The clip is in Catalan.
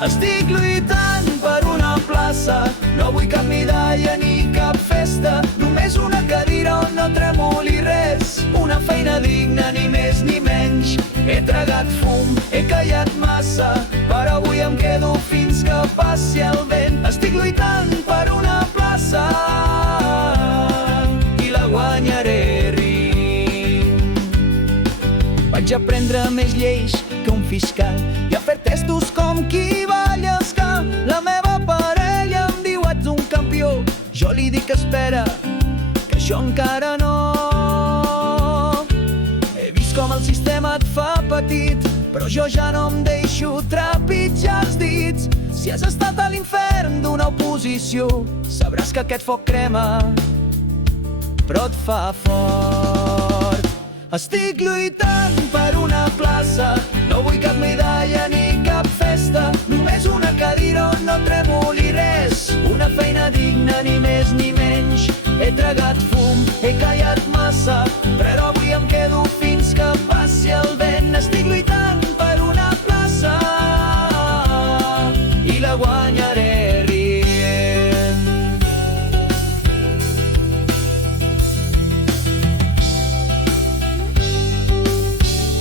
Estic lluitant per una plaça, no vull cap medalla ni cap festa, només una cadira on no tremoli res, una feina digna ni més ni menys. He tragat fum, he callat massa, però avui em quedo fins que passi el vent. Estic lluitant per una plaça i la guanyaré rient. Vaig aprendre més lleis que un fiscal i a fer testos com qui va llescar. La meva parella em diu ets un campió, jo li dic espera, que això encara no. He vist com el sistema et fa petit, però jo ja no em deixo trepitjar els dits. Si has estat a l'infern d'una oposició, sabràs que aquest foc crema, però et fa fort. Estic lluitant per una plaça, no vull cap medalla ni cap festa, només una cadira on no tremoli res, una feina digna ni més ni menys. He tragat fum, he callat massa, però avui em quedo fins que passi el vent. Estic lluitant